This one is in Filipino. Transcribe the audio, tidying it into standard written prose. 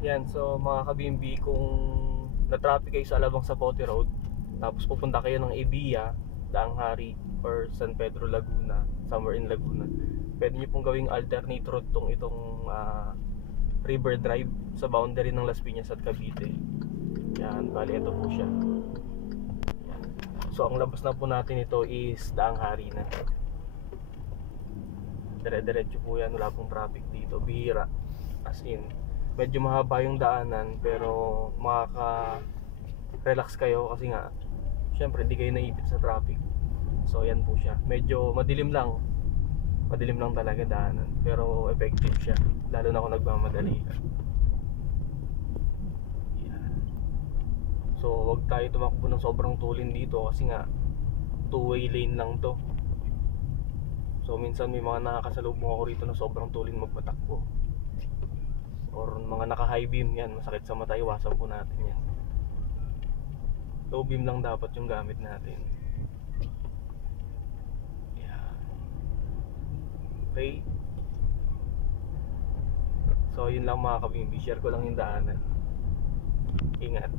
Yan, so mga kabimbi, kung na-traffic kayo sa Alabang Sapote Road, tapos pupunta kayo ng Ebia, Daang Hari, or San Pedro Laguna, somewhere in Laguna, pwede nyo pong gawing alternate route itong River Drive sa boundary ng Las Piñas at Cavite. Yan, bali ito po siya. Yan. So ang labas na po natin ito is Daang Hari na. Dire-diretso po yan, wala pong traffic dito, bihira. As in, medyo mahaba yung daanan pero makaka-relax kayo kasi nga syempre hindi kayo naipit sa traffic. So yan po siya, medyo madilim lang talaga daanan, pero effective siya lalo na kung nagmamadali ka. Yan. So wag tayo tumakbo ng sobrang tulin dito kasi nga two-way lane lang to. So minsan may mga nakakasalubong ako rito na sobrang tulin magpatakbo, or mga naka high beam, yan masakit sa mata, iwasan po natin yan. Low beam lang dapat yung gamit natin. Yan. Okay, so yun lang mga kabimbi, share ko lang yung daanan. Ingat.